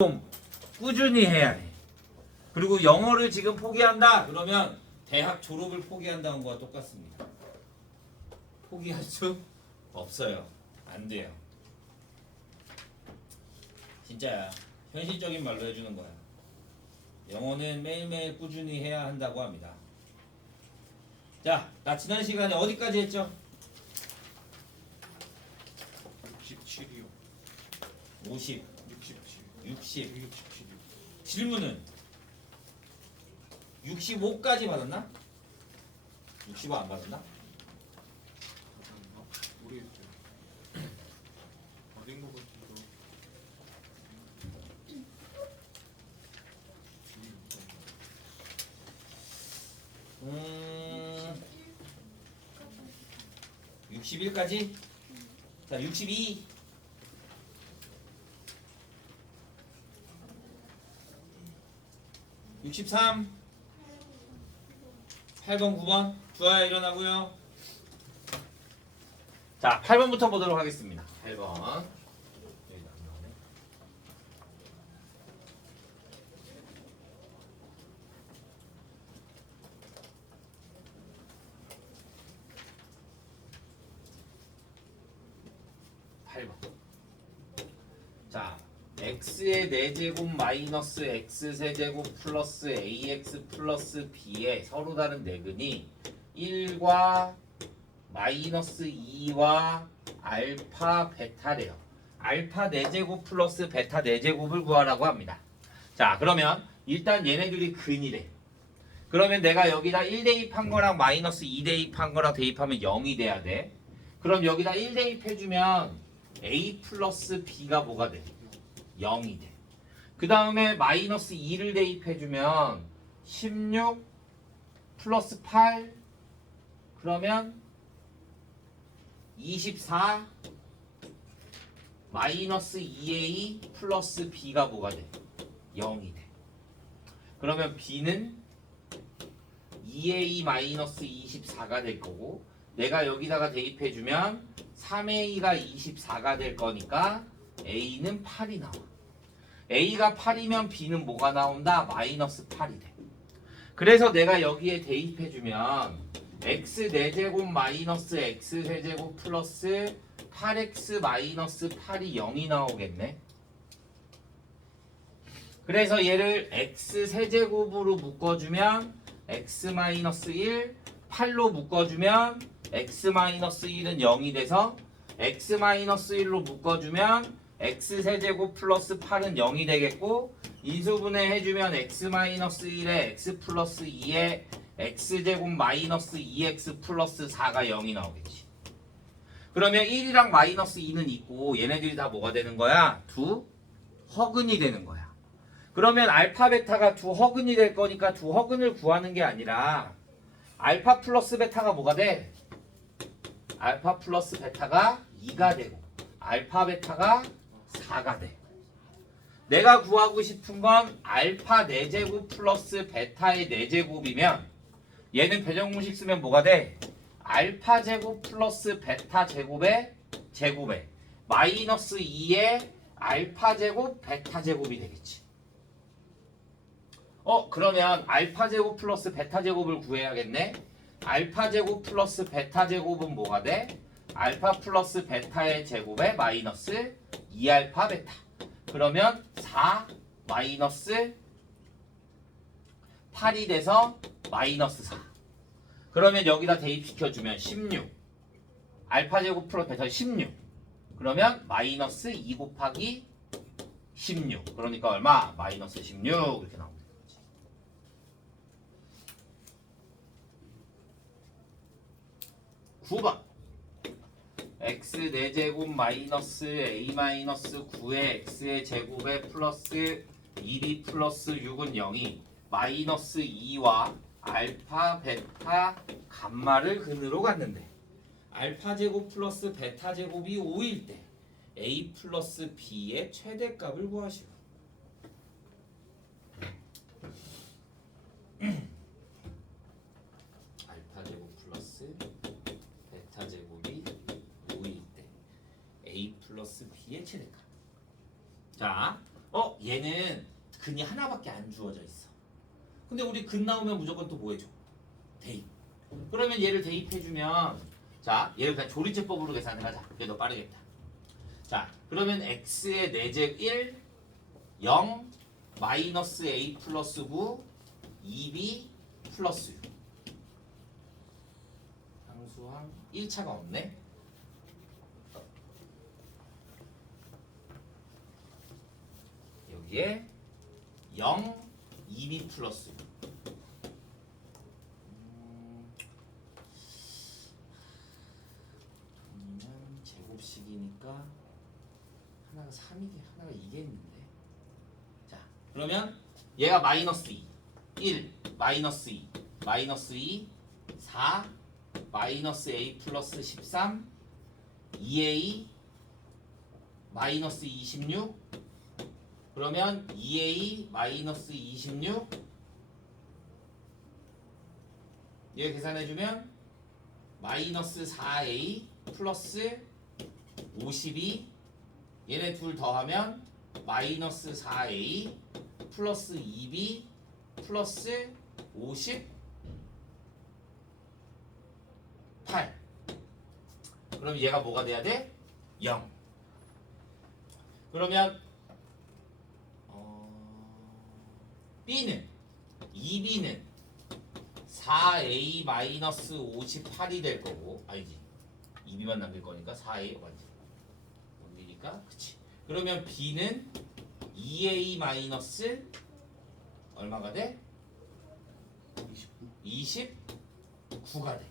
좀 꾸준히 해야 해. 그리고 영어를 지금 포기한다 그러면 대학 졸업을 포기한다는 거와 똑같습니다. 포기할 수 없어요. 안 돼요. 진짜야. 현실적인 말로 해주는 거야. 영어는 매일매일 꾸준히 해야 한다고 합니다. 자, 나 지난 시간에 어디까지 했죠? 67이요. 50, 67. 60. 167이요. 질문은 65까지 받았나? 65 안 받았나? 모르겠어요. 어딘 것 같은데. 61까지? 자, 62. 63. 8번, 9번. 주아야 일어나고요. 자, 8번부터 보도록 하겠습니다. 8번. 여기다 안 나오네. 자, x의 4제곱 마이너스 x 세제곱 플러스 ax 플러스 b의 서로 다른 내근이 1과 마이너스 2와 알파 베타래요. 알파 4제곱 플러스 베타 4제곱을 구하라고 합니다. 자, 그러면 일단 얘네들이 근이래. 그러면 내가 여기다 1 대입한 거랑 마이너스 2 대입한 거랑 대입하면 0이 돼야 돼. 그럼 여기다 1 대입해주면 a 플러스 b가 뭐가 돼? 0이 돼. 그 다음에 마이너스 2를 대입해주면 16 플러스 8 그러면 24 마이너스 2a 플러스 b가 뭐가 돼? 0이 돼. 그러면 b는 2a 마이너스 24가 될 거고 내가 여기다가 대입해주면 3a가 24가 될 거니까 a는 8이 나와. a가 8이면 b는 뭐가 나온다? 마이너스 8이 돼. 그래서 내가 여기에 대입해주면 x 4제곱 마이너스 x 세제곱 플러스 8x 마이너스 8이 0이 나오겠네. 그래서 얘를 x 세제곱으로 묶어주면 x 마이너스 1 8로 묶어주면 x 마이너스 1은 0이 돼서 x 마이너스 1로 묶어주면 x 세제곱 플러스 8은 0이 되겠고 인수분해 해주면 x 마이너스 1에 x 플러스 2에 x제곱 마이너스 2x 플러스 4가 0이 나오겠지. 그러면 1이랑 마이너스 2는 있고 얘네들이 다 뭐가 되는 거야? 두 허근이 되는 거야. 그러면 알파 베타가 두 허근이 될 거니까 두 허근을 구하는 게 아니라 알파 플러스 베타가 뭐가 돼? 알파 플러스 베타가 2가 되고 알파 베타가 4가 돼. 내가 구하고 싶은 건 알파 4제곱 플러스 베타의 4제곱이면 얘는 배정공식 쓰면 뭐가 돼? 알파 제곱 플러스 베타 제곱의 제곱에 마이너스 2의 알파 제곱 베타 제곱이 되겠지. 그러면 알파 제곱 플러스 베타 제곱을 구해야겠네. 알파 제곱 플러스 베타 제곱은 뭐가 돼? 알파 플러스 베타의 제곱에 마이너스 2알파 베타. 그러면 4 마이너스 8이 돼서 마이너스 4. 그러면 여기다 대입시켜주면 16. 알파 제곱 플러스 베타 16. 그러면 마이너스 2 곱하기 16. 그러니까 얼마? 마이너스 16 이렇게 나옵니다. 9번 x 4제곱 마이너스 a 마이너스 9의 x의 제곱에 플러스 2b 플러스 6은 0이 마이너스 2와 알파 베타 감마를 근으로 갔는데 알파 제곱 플러스 베타 제곱이 5일 때 a 플러스 b의 최대값을 구하시오. 알파 제곱 플러스 베타 제곱이 5일 때 a 플러스 b의 최대값. 자, 얘는 근이 하나밖에 안 주어져 있어. 근데 우리 근 나오면 무조건 또 뭐 해줘? 대입. 그러면 얘를 대입해주면 자 얘를 그냥 조리제법으로 계산해가자. 그게 더 빠르겠다. 자 그러면 x의 4제곱 1 0 마이너스 a 플러스 9 2b 플러스 6 상수항 1차가 없네. 여기에 0 2b 플러스 6 아니면 제곱식이니까 하나가 3이게 하나가 2겠는데. 자 그러면 얘가 마이너스 2 1 마이너스 2 마이너스 2 4 마이너스 a 플러스 13 2a 마이너스 26 그러면 2a 마이너스 26 얘 계산해주면 마이너스 4a 플러스 52 얘네 둘 더하면 마이너스 4a 플러스 2b 플러스 58 그럼 얘가 뭐가 돼야 돼? 0 그러면 B는 2B는 4A 마이너스 58이 될 거고 아니지 2B만 남길 거니까 4A 맞지 남기니까 그치 그러면 B는 2A 마이너스 얼마가 돼? 29가 돼.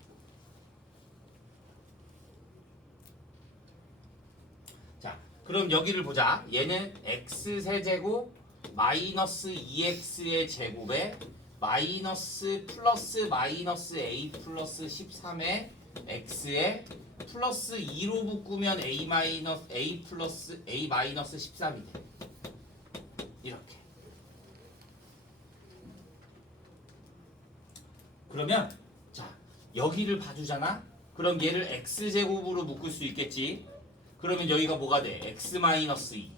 자 그럼 여기를 보자. 얘는 x 세제곱 마이너스 2x의 제곱에 마이너스 플러스 마이너스 a 플러스 13에 x에 플러스 2로 묶으면 a 마이너스 a 플러스 a 마이너스 13이 돼. 이렇게. 그러면 자 여기를 봐주잖아. 그럼 얘를 x 제곱으로 묶을 수 있겠지. 그러면 여기가 뭐가 돼? x 마이너스 2.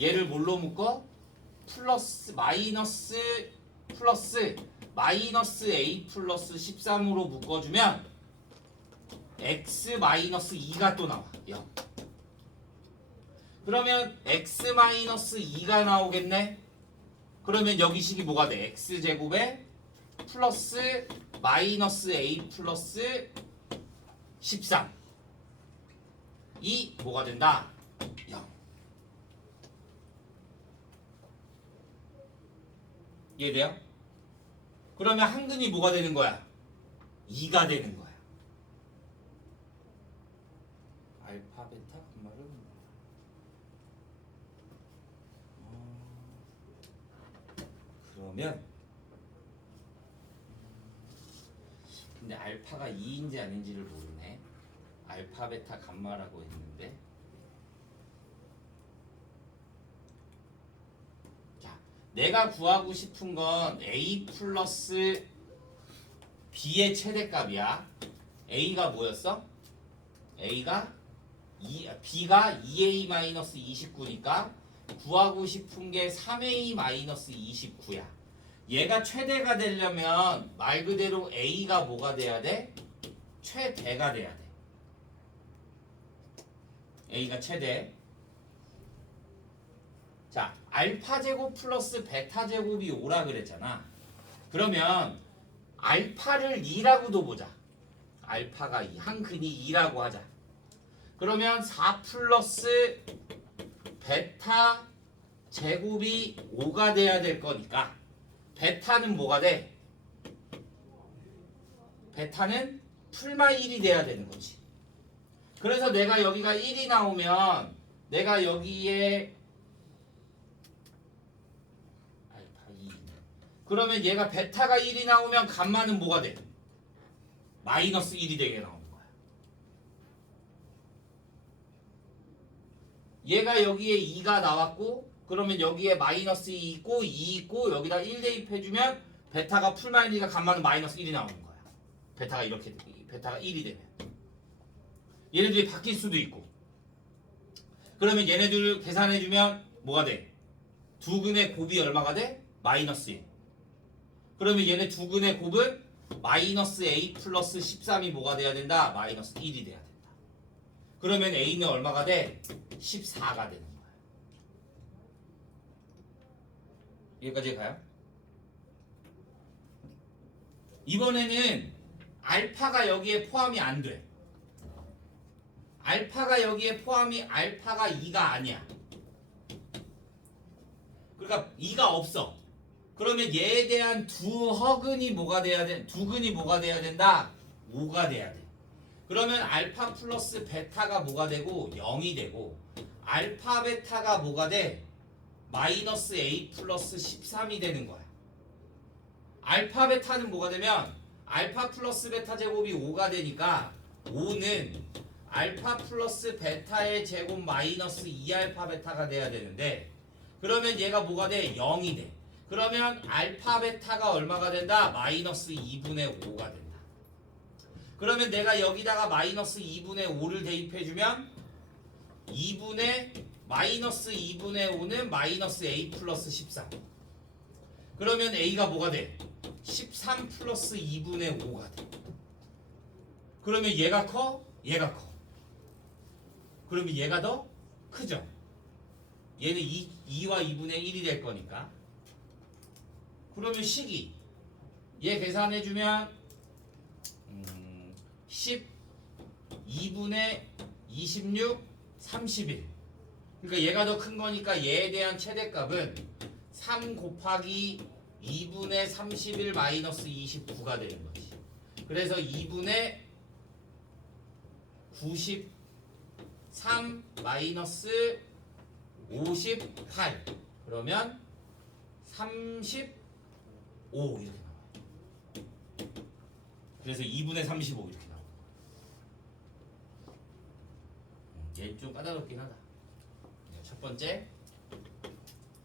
얘를 뭘로 묶어? 플러스 마이너스 a 플러스 13으로 묶어주면 x 마이너스 2가 또 나와. 0. 그러면 x 마이너스 2가 나오겠네. 그러면 여기 식이 뭐가 돼? x 제곱에 플러스 마이너스 a 플러스 13. 이 뭐가 된다? 0. 이해돼요? 그러면 한근이 뭐가 되는 거야? 2가 되는 거야. 알파, 베타, 감마를 그러면 근데 알파가 2인지 아닌지를 모르네. 알파, 베타, 감마라고 했는데 자, 내가 구하고 싶은 건 a 플러스 b의 최대값이야. a가 뭐였어? b가 2a-29니까 구하고 싶은 게 3a-29야. 얘가 최대가 되려면 말 그대로 a가 뭐가 돼야 돼? 최대가 돼야 돼. a가 최대. 자, 알파 제곱 플러스 베타 제곱이 5라 그랬잖아. 그러면 알파를 2라고도 보자. 알파가 2, 한 근이 2라고 하자. 그러면 4 플러스 베타 제곱이 5가 돼야 될 거니까 베타는 뭐가 돼? 베타는 풀마 1이 돼야 되는 거지. 그래서 내가 여기가 1이 나오면 내가 여기에 알파 2 그러면 얘가 베타가 1이 나오면 감마는 뭐가 돼? 마이너스 1이 되게 나오는 거야. 얘가 여기에 2가 나왔고 그러면 여기에 마이너스 2 있고 2 있고 여기다 1 대입해주면 베타가 풀마 1이니까 감마는 마이너스 1이 나오는 거야. 베타가 이렇게 베타가 1이 되면 얘네들이 바뀔 수도 있고 그러면 얘네들 계산해주면 뭐가 돼? 두근의 곱이 얼마가 돼? 마이너스 1. 그러면 얘네 두근의 곱은 마이너스 a 플러스 13이 뭐가 돼야 된다? 마이너스 1이 돼야 된다. 그러면 a는 얼마가 돼? 14가 되는 거야. 여기까지 가요? 이번에는 알파가 여기에 포함이 안 돼. 알파가 여기에 포함이 알파가 2가 아니야. 그러니까 2가 없어. 그러면 얘에 대한 두근이 뭐가 돼야 돼? 두근이 뭐가 돼야 된다? 5가 돼야 돼. 그러면 알파 플러스 베타가 뭐가 되고 0이 되고 알파 베타가 뭐가 돼? 마이너스 a 플러스 13이 되는 거야. 알파 베타는 뭐가 되면 알파 플러스 베타 제곱이 5가 되니까 5는 알파 플러스 베타의 제곱 마이너스 2알파 베타가 돼야 되는데 그러면 얘가 뭐가 돼? 0이 돼. 그러면 알파 베타가 얼마가 된다? 마이너스 2분의 5가 된다. 그러면 내가 여기다가 마이너스 2분의 5를 대입해주면 2분의 마이너스 2분의 5는 마이너스 a 플러스 13. 그러면 a가 뭐가 돼? 13 플러스 2분의 5가 돼. 그러면 얘가 커? 얘가 커. 그러면 얘가 더 크죠? 얘는 2와 2분의 1이 될 거니까. 그러면 식이 얘 계산해주면 10 2분의 26 31. 그러니까 얘가 더 큰 거니까 얘에 대한 최대값은 3 곱하기 2분의 31 마이너스 29가 되는 거지. 그래서 2분의 93 마이너스 58. 그러면 35 이렇게 나와요. 그래서 2분의 35 이렇게 나와요. 얘 좀 까다롭긴 하다. 첫 번째,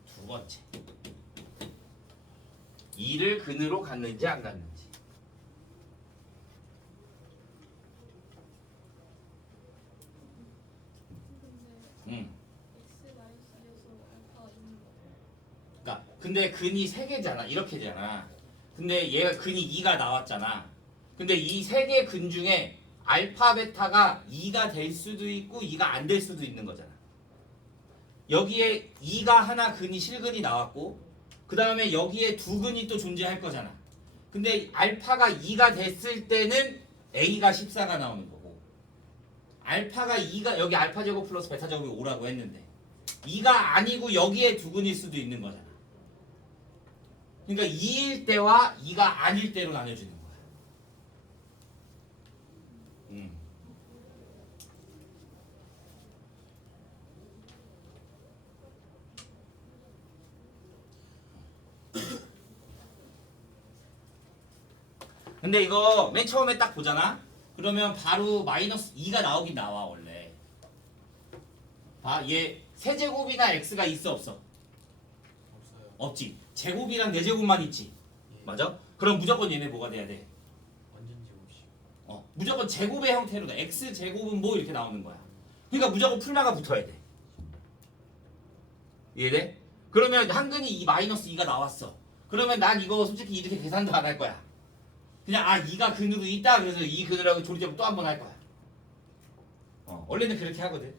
두 번째. 2를 근으로 갔는지 안 갔는지. 그러니까 근데 근이 3개잖아. 이렇게잖아. 근데 얘가 근이 2가 나왔잖아. 근데 이 3개 근 중에 알파 베타가 2가 될 수도 있고 2가 안 될 수도 있는 거잖아. 여기에 2가 하나 근이 실근이 나왔고 그 다음에 여기에 두 근이 또 존재할 거잖아. 근데 알파가 2가 됐을 때는 a가 14가 나오는 거고 알파가 2가 여기 알파 제곱 플러스 베타 제곱이 5라고 했는데 2가 아니고 여기에 두 근일 수도 있는 거잖아. 그러니까 2일 때와 2가 아닐 때로 나눠주는 거야. 근데 이거 맨 처음에 딱 보잖아? 그러면 바로 마이너스 2가 나오긴 나와 원래. 봐, 얘 세제곱이나 x가 있어 없어? 없어요. 없지. 제곱이랑 네제곱만 있지. 예. 맞아? 그럼 무조건 얘네 뭐가 돼야 돼? 완전 제곱식. 무조건 제곱의 형태로 돼. x 제곱은 뭐 이렇게 나오는 거야. 그러니까 무조건 풀마가 붙어야 돼. 이해돼? 그러면 한근이 이 마이너스 2가 나왔어. 그러면 난 이거 솔직히 이렇게 계산도 안 할 거야. 그냥 2가 근으로 있다 그래서 이 근으로 조리제곱 또 한 번 할 거야. 원래는 그렇게 하거든.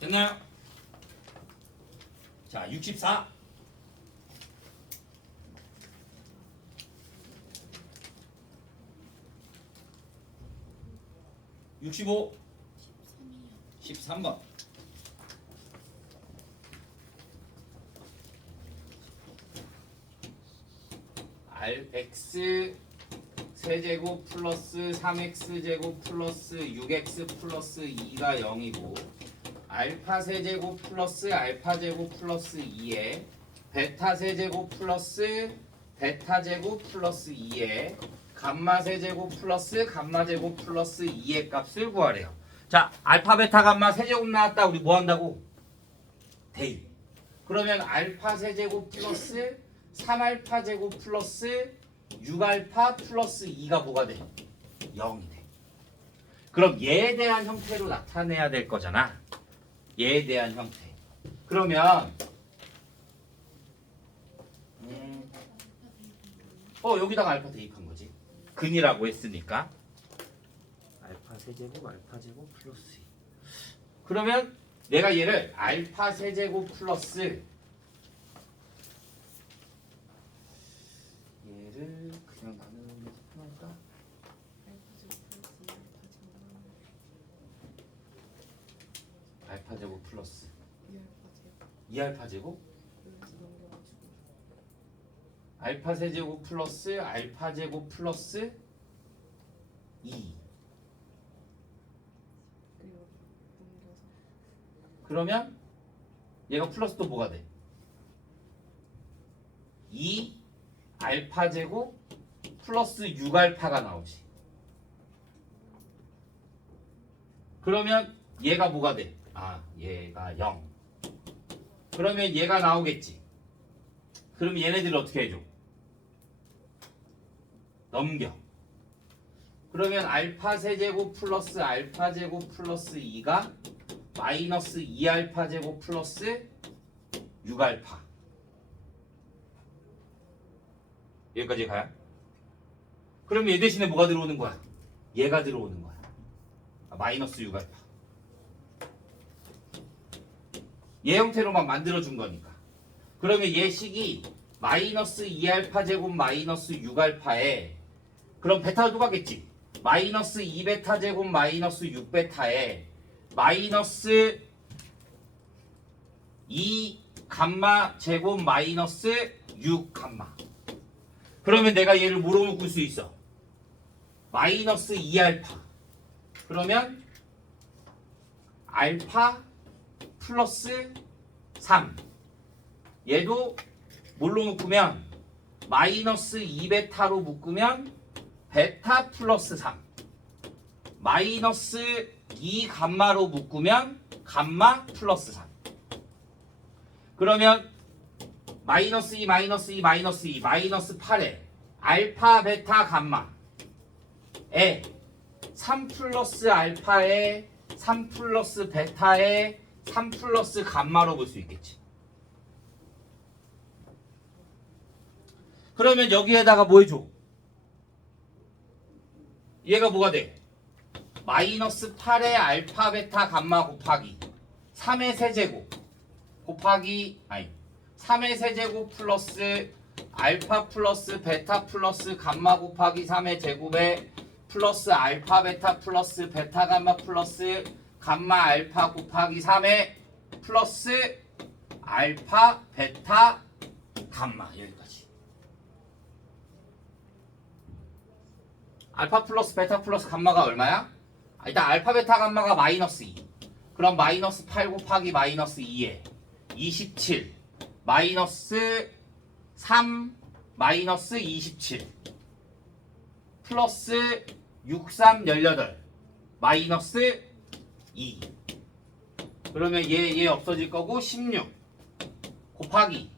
됐나요? 자, 64. (65) 13번. x 세제곱 플러스 3x 제곱 플러스 6x 플러스 2가 0이고 알파 세제곱 플러스 알파 제곱 플러스 2에 베타 세제곱 플러스 베타 제곱 플러스 2에 감마 세제곱 플러스 감마 제곱 플러스 2의 값을 구하래요. 자, 알파 베타 감마 세제곱 나왔다. 우리 뭐 한다고? 대입. 그러면 알파 세제곱 플러스 3알파 제곱 플러스 6알파 플러스 2가 뭐가 돼? 0이 돼. 그럼 얘에 대한 형태로 나타내야 될 거잖아. 얘에 대한 형태. 그러면 여기다가 알파 대입한 거지. 근이라고 했으니까 알파 세제곱 알파 제곱 플러스 2. 그러면 내가 얘를 알파 세제곱 플러스 얘를 그냥 나누는 게 편할까? 알파 제곱 플러스 2알파 제곱 알파 세제곱 플러스 알파 제곱 플러스 2. 그러면 얘가 플러스 또 뭐가 돼? 2 알파 제곱 플러스 6알파가 나오지. 그러면 얘가 뭐가 돼? 얘가 0. 그러면 얘가 나오겠지. 그럼 얘네들을 어떻게 해줘? 넘겨. 그러면 알파 세제곱 플러스 알파 제곱 플러스 2가 마이너스 2알파 제곱 플러스 6알파. 여기까지 가요? 그럼 얘 대신에 뭐가 들어오는 거야? 얘가 들어오는 거야. 마이너스 6알파. 얘 형태로만 만들어준 거니까. 그러면 얘 식이 마이너스 2알파 제곱 마이너스 6알파에 그럼 베타가 똑같겠지? 마이너스 2베타 제곱 마이너스 6베타에 마이너스 2 감마 제곱 마이너스 6 감마. 그러면 내가 얘를 뭐로 묶을 수 있어? 마이너스 2알파. 그러면 알파 플러스 3. 얘도 뭘로 묶으면 마이너스 2베타로 묶으면 베타 플러스 3. 마이너스 2 감마로 묶으면 감마 플러스 3. 그러면 마이너스 2 마이너스 2 마이너스 2 마이너스 8에 알파 베타 감마에 3 플러스 알파에 3 플러스 베타에 3 플러스 감마로 볼 수 있겠지. 그러면 여기에다가 뭐 해줘? 얘가 뭐가 돼? 마이너스 8의 알파 베타 감마 곱하기 3의 세제곱 곱하기 3의 세제곱 플러스 알파 플러스 베타 플러스 감마 곱하기 3의 제곱에 플러스 알파 베타 플러스 베타 감마 플러스 감마 알파 곱하기 3의 플러스 알파 베타 감마. 여기까지. 알파 플러스 베타 플러스 감마가 얼마야? 일단 알파 베타 감마가 마이너스 2. 그럼 마이너스 8 곱하기 마이너스 2에 27 마이너스 3 마이너스 27 플러스 63 18 마이너스 2. 그러면 얘 없어질 거고 16 곱하기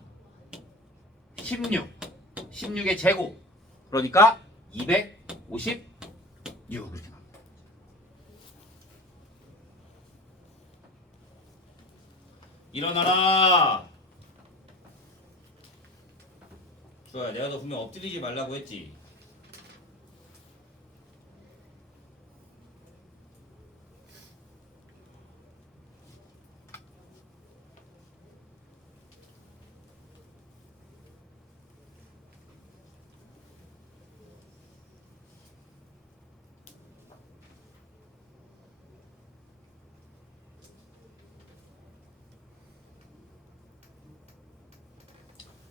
16 16의 제곱 그러니까 256 이렇게 나옵니다. 일어나라. 좋아, 내가 너 분명 엎드리지 말라고 했지.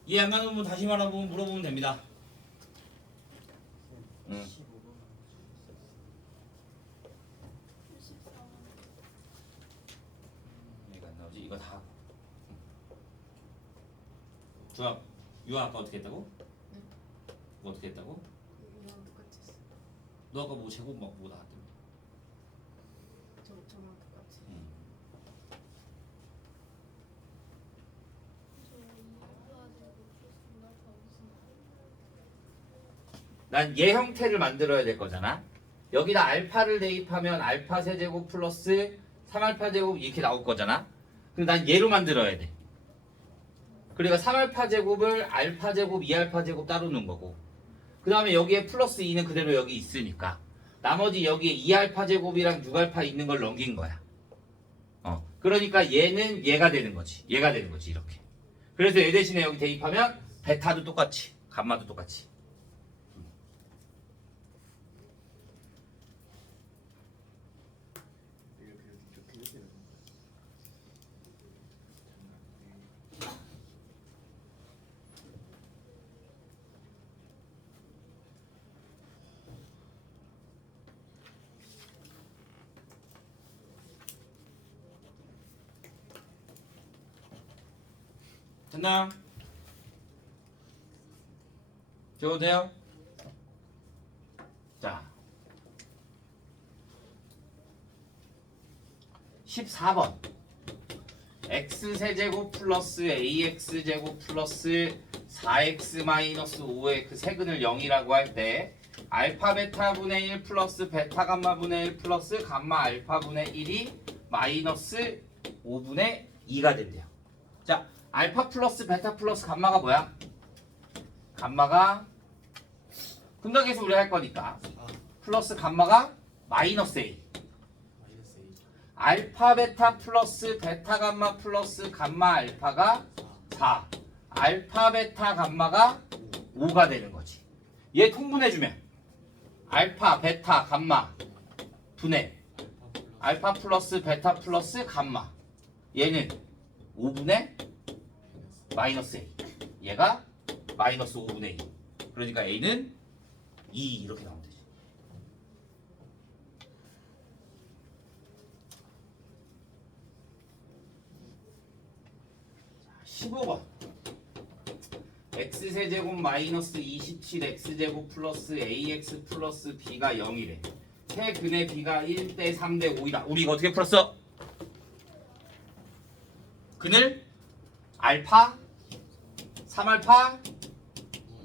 이해 안 가는 부분 다시 말하면 물어보면 됩니다. 응. 얘가 안 나오지? 이거 다. 좋아. 유아 아까 어떻게 했다고? 네. 뭐 어떻게 했다고? 이랑 똑같이 했어요. 너 아까 뭐 제곱 막 뭐 나왔다며? 저랑 똑같이. 난 얘 형태를 만들어야 될 거잖아. 여기다 알파를 대입하면 알파 세제곱 플러스 3알파 제곱 이렇게 나올 거잖아. 그럼 난 얘로 만들어야 돼. 그러니까 3알파 제곱을 알파 제곱, 2알파 제곱 따로 놓은 거고, 그 다음에 여기에 플러스 2는 그대로 여기 있으니까 나머지 여기에 2알파 제곱이랑 6알파 있는 걸 넘긴 거야. 그러니까 얘는 얘가 되는 거지. 얘가 되는 거지 이렇게. 그래서 얘 대신에 여기 대입하면 베타도 똑같이, 감마도 똑같이. 이렇게 해야 되는 됐나요? 적어도 돼요? 자, 14번 x세제곱 플러스 ax제곱 플러스 4x 마이너스 5의 그 세근을 0이라고 할 때 알파 베타분의 1 플러스 베타 감마분의 1 플러스 감마 알파분의 1이 마이너스 5분의 2가 된대요. 자, 알파 플러스 베타 플러스 감마가 뭐야? 감마가 분당에서 우리 할 거니까 4 플러스 감마가 마이너스 A. 마이너스 A 알파 베타 플러스 베타 감마 플러스 감마 알파가 4. 알파 베타 감마가 5가 되는 거지. 얘 통분해주면 알파 베타 감마 분해 알파 플러스 베타 플러스 감마, 얘는 5분의 마이너스 A, 얘가 마이너스 5분의 2. 그러니까 A는 2 이렇게 나오면 되지. 자, 15번 x세제곱 마이너스 27x제곱 플러스 ax 플러스 b가 0이래. 세근의 b가 1대 3대 5이다. 우리 이거 어떻게 풀었어? 근을 알파, 3알파,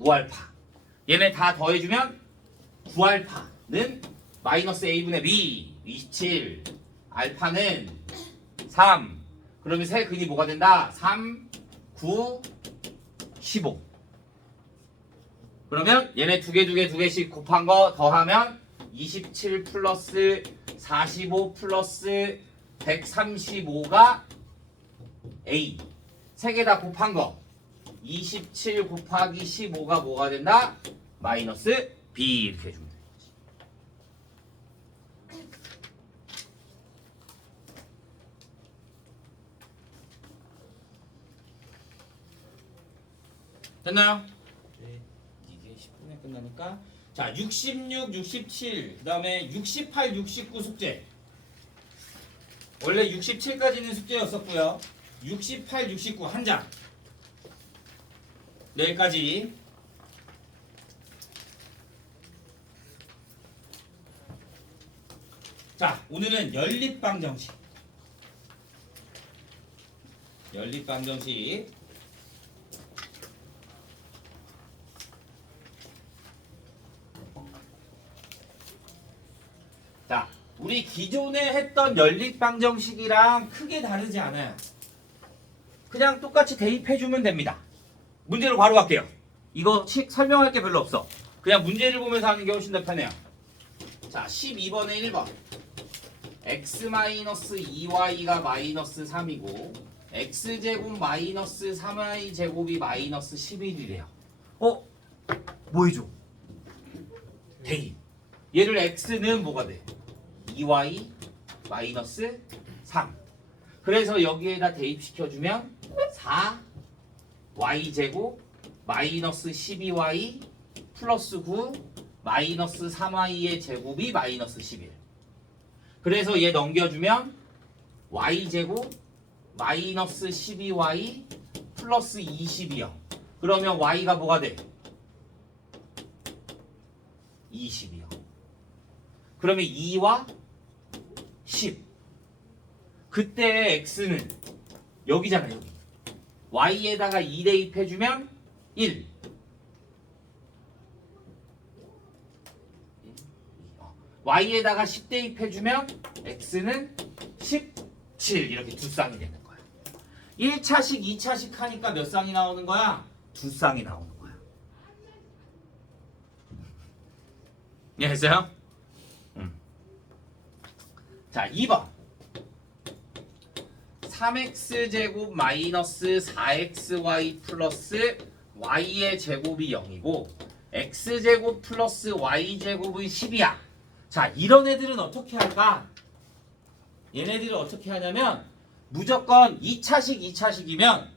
5알파 얘네 다 더해주면 9알파는 마이너스 a분의 b 27, 알파는 3. 그러면 세 근이 뭐가 된다? 3, 9, 15. 그러면 얘네 두 개씩 곱한 거 더하면 27 플러스 45 플러스 135가 A. 세 개 다 곱한 거 27 곱하기 15가 뭐가 된다? 마이너스 B 이렇게 해주면 돼. 됐나요? 네. 이게 10분에 끝나니까. 자, 66, 67, 그 다음에 68, 69 숙제. 원래 67까지는 숙제였었고요. 68, 69 한 장. 내일까지. 자, 오늘은 연립방정식. 연립방정식. 자, 우리 기존에 했던 연립방정식이랑 크게 다르지 않아요. 그냥 똑같이 대입해주면 됩니다. 문제로 바로 갈게요. 이거 설명할 게 별로 없어. 그냥 문제를 보면서 하는 게 훨씬 더 편해요. 자, 12번에 1번. x-2y가 마이너스 3이고 x제곱 마이너스 3y 제곱이 마이너스 11이래요. 뭐 해줘? 대입. 얘를 x는 뭐가 돼? 2y 마이너스 3. 그래서 여기에다 대입시켜주면 4y 제곱 마이너스 12y 플러스 9 마이너스 3y의 제곱이 마이너스 11. 그래서 얘 넘겨주면 y 제곱 마이너스 12y 플러스 20이요. 그러면 y가 뭐가 돼? 20이요. 그러면 2와 10. 그때 x는 여기잖아, 여기. y에다가 2 대입해주면 1. y에다가 10 대입해주면 x는 17 이렇게 두 쌍이 되는 거야. 1차식, 2차식 하니까 몇 쌍이 나오는 거야? 두 쌍이 나오는 거야. 이해했어요? 자, 2번 3x제곱 마이너스 4xy 플러스 y의 제곱이 0이고 x제곱 플러스 y제곱은 10이야. 자, 이런 애들은 어떻게 할까? 얘네들은 어떻게 하냐면 무조건 2차식, 2차식이면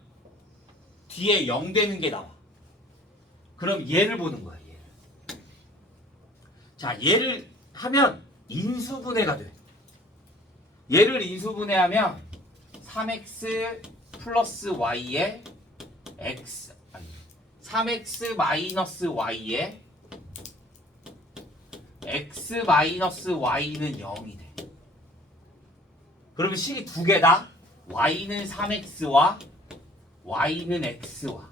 뒤에 0 되는 게 나와. 그럼 얘를 보는 거야, 얘를. 자, 얘를 하면 인수분해가 돼. 얘를 인수분해하면 3x 플러스 y에 x 아니 3x 마이너스 y에 x 마이너스 y는 0이 돼. 그러면 식이 두 개다. y는 3x와 y는 x와.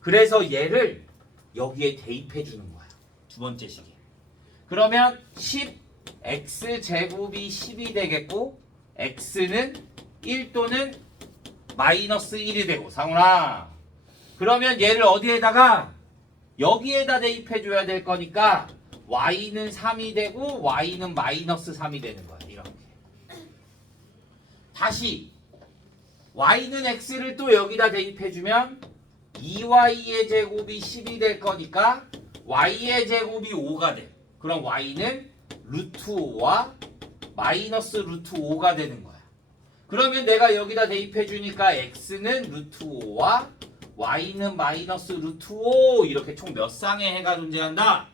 그래서 얘를 여기에 대입해 주는 거야. 두 번째 식에. 그러면 10x 제곱이 10이 되겠고 x는 1 또는 마이너스 1이 되고. 상훈아, 그러면 얘를 어디에다가 여기에다 대입해 줘야 될 거니까 y는 3이 되고 y는 마이너스 3이 되는 거야. 이렇게. 다시 y는 x를 또 여기다 대입해 주면 2y의 제곱이 10이 될 거니까 y의 제곱이 5가 돼. 그럼 y는 루트 5와 마이너스 루트 5가 되는 거야. 그러면 내가 여기다 대입해 주니까 x는 루트 5와 y는 마이너스 루트 5 이렇게 총 몇 쌍의 해가 존재한다?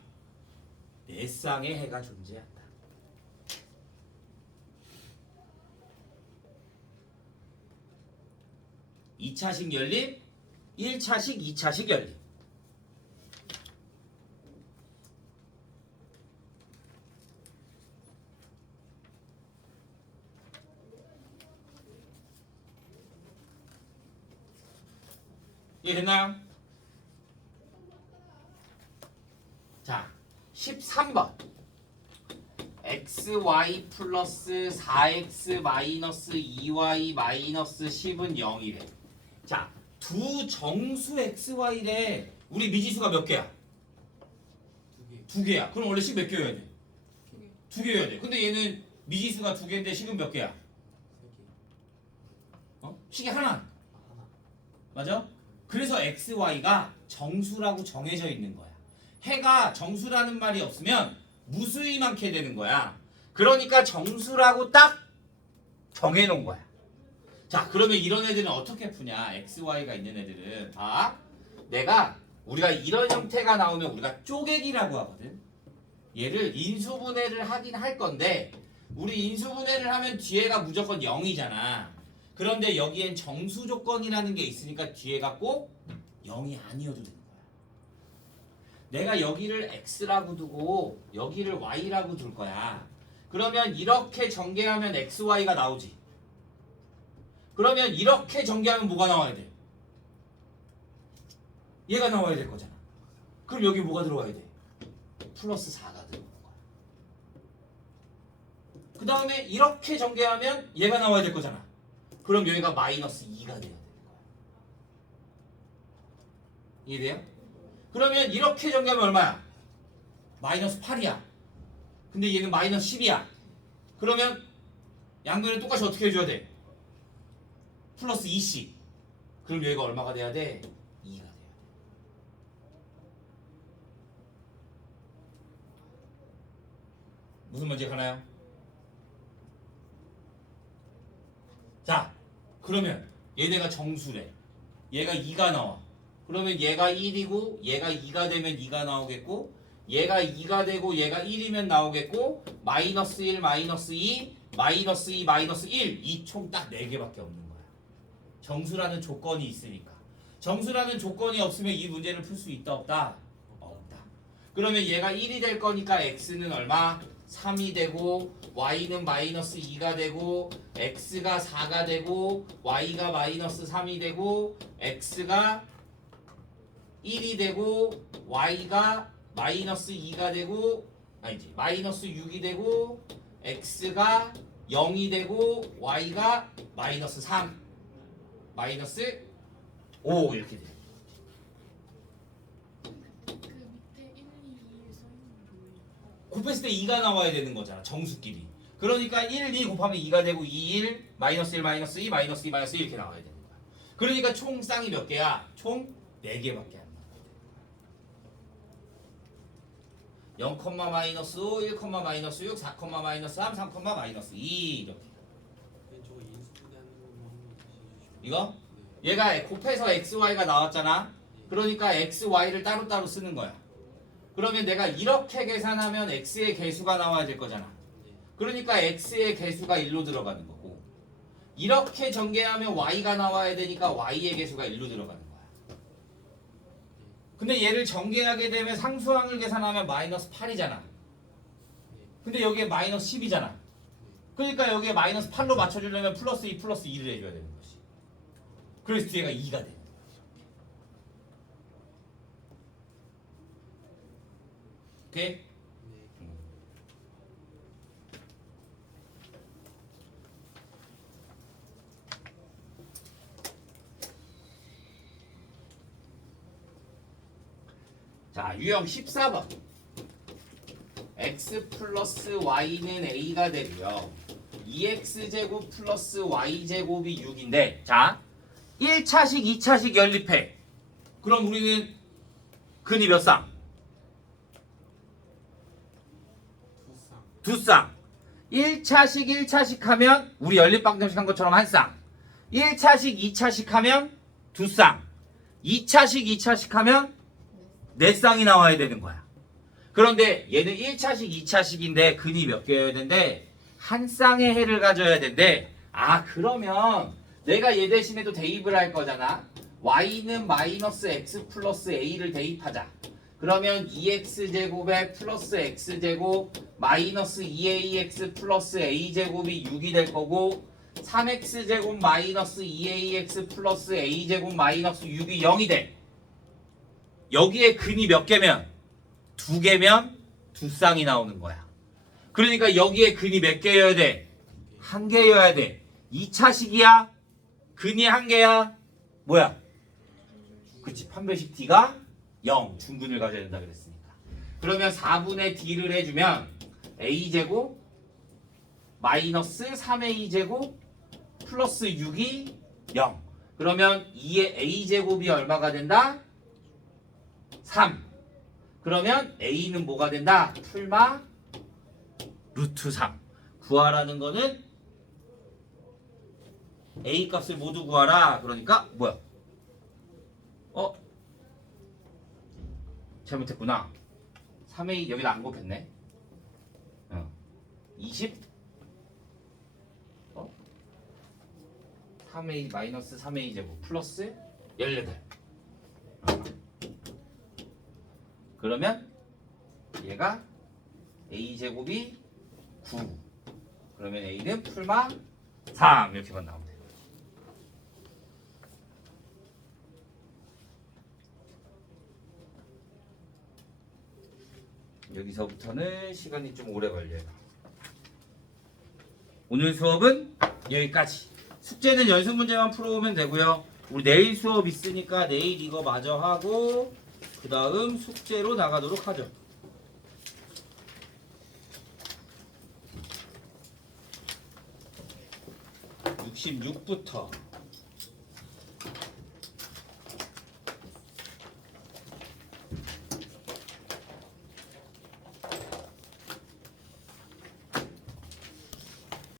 4쌍의 해가 존재한다. (2차식) 열림, 1차식, 2차식 열림. 이해됐나요? 자, 13번 xy 플러스 4x 마이너스 2y 마이너스 10은 0이래. 자, 두 정수 xy래. 우리 미지수가 몇 개야? 두 개야. 그럼 원래 식 몇 개여야 돼? 두 개여야 돼. 근데 얘는 미지수가 두 개인데 식은 몇 개야? 식이 하나. 맞아? 그래서 xy가 정수라고 정해져 있는 거야. 해가 정수라는 말이 없으면 무수히 많게 되는 거야. 그러니까 정수라고 딱 정해놓은 거야. 자, 그러면 이런 애들은 어떻게 푸냐? xy가 있는 애들은 우리가 이런 형태가 나오면 우리가 쪼개기라고 하거든. 얘를 인수분해를 하긴 할 건데 우리 인수분해를 하면 뒤에가 무조건 0이잖아. 그런데 여기엔 정수 조건이라는 게 있으니까 뒤에가 꼭 0이 아니어도 되는 거야. 내가 여기를 x라고 두고 여기를 y라고 둘 거야. 그러면 이렇게 전개하면 xy가 나오지. 그러면 이렇게 전개하면 뭐가 나와야 돼? 얘가 나와야 될 거잖아. 그럼 여기 뭐가 들어와야 돼? 플러스 4가 들어오는 거야. 그 다음에 이렇게 전개하면 얘가 나와야 될 거잖아. 그럼 여기가 마이너스 2가 돼야 되는 거야. 이해돼요? 그러면 이렇게 전개하면 얼마야? 마이너스 8이야. 근데 얘는 마이너스 10이야. 그러면 양변을 똑같이 어떻게 해줘야 돼? 플러스 2씩. 그럼 여기가 얼마가 돼야 돼? 2가 돼야 돼. 무슨 문제 가나요? 자, 그러면 얘네가 정수래. 얘가 2가 나와. 그러면 얘가 1이고 얘가 2가 되면 2가 나오겠고 얘가 2가 되고 얘가 1이면 나오겠고 마이너스 1, 마이너스 2, 마이너스 2, 마이너스 1 이 총 딱 4개밖에 없는 거야. 정수라는 조건이 있으니까. 정수라는 조건이 없으면 이 문제를 풀 수 있다 없다? 없다. 그러면 얘가 1이 될 거니까 x는 얼마? 3이 되고 y는 마이너스 2가 되고 x가 4가 되고 y가 마이너스 3이 되고 x가 1이 되고 y가 마이너스 2가 되고 아니지. 마이너스 6이 되고 x가 0이 되고 y가 마이너스 3 마이너스 5 이렇게 돼. 그 밑에 1, 2, 2에 써 있는 게 뭐예요? 곱했을 때 2가 나와야 되는 거잖아. 정수끼리. 그러니까 1, 2 곱하면 2가 되고 2, 1, 마이너스 1, 마이너스 2, 마이너스 2, 마이너스 2 이렇게 나와야 되는 거야. 그러니까 총 쌍이 몇 개야? 총 4개밖에 안 나와. 0, 마이너스 5, 1, 마이너스 6, 4, 마이너스 3, 3, 마이너스 2 이렇게. 근데 저거 인수분해하는 거 한번 다시 해주시면. 이거? 네. 얘가 곱해서 xy가 나왔잖아. 네. 그러니까 xy를 따로따로 쓰는 거야. 그러면 내가 이렇게 계산하면 x의 개수가 나와야 될 거잖아. 네. 그러니까 x의 개수가 1로 들어가는 거고 이렇게 전개하면 y가 나와야 되니까 y의 개수가 1로 들어가는 거야. 근데 얘를 전개하게 되면 상수항을 계산하면 마이너스 8이잖아. 근데 여기에 마이너스 10이잖아. 그러니까 여기에 마이너스 8로 맞춰주려면 플러스 2 플러스 2를 해줘야 되는 거지. 그래서 뒤에가 2가 되는 거야. 오케이? 네. 자, 유형 14번. x 플러스 y는 a가 되고요. 2x제곱 플러스 y제곱이 6인데 자, 1차식, 2차식 연립해. 그럼 우리는 근이 몇 쌍? 투쌍. 두 쌍. 1차식, 1차식 하면 우리 연립방정식 한 것처럼 한 쌍. 1차식, 2차식 하면 두 쌍. 2차식, 2차식 하면 네 쌍이 나와야 되는 거야. 그런데 얘는 1차식, 2차식인데 근이 몇 개여야 된대? 한 쌍의 해를 가져야 된대. 아, 그러면 내가 얘 대신에도 대입을 할 거잖아. y는 마이너스 x 플러스 a를 대입하자. 그러면 2x제곱에 플러스 x제곱 마이너스 2ax 플러스 a제곱이 6이 될 거고 3x제곱 마이너스 2ax 플러스 a제곱 마이너스 6이 0이 돼. 여기에 근이 몇 개면? 두 개면 두 쌍이 나오는 거야. 그러니까 여기에 근이 몇 개여야 돼? 한 개여야 돼. 2차식이야? 근이 한 개야? 뭐야? 그치, 판별식 d가 0, 중근을 가져야 된다 그랬으니까. 그러면 4분의 d를 해주면 a제곱 마이너스 3a제곱 플러스 6이 0. 그러면 2의 a제곱이 얼마가 된다? 3. 그러면 a는 뭐가 된다? 풀마 루트 3. 구하라는 거는 a 값을 모두 구하라. 그러니까 뭐야? 잘못했구나. 3a 여기다 안 곱했네. 20 3a 마이너스 3a 제곱 플러스 18. 그러면 얘가 a 제곱이 9. 그러면 a는 풀마 3 이렇게만 나오면 돼요. 여기서부터는 시간이 좀 오래 걸려요. 오늘 수업은 여기까지. 숙제는 연습 문제만 풀어오면 되고요. 우리 내일 수업 있으니까 내일 이거 마저 하고 그 다음 숙제로 나가도록 하죠. 66부터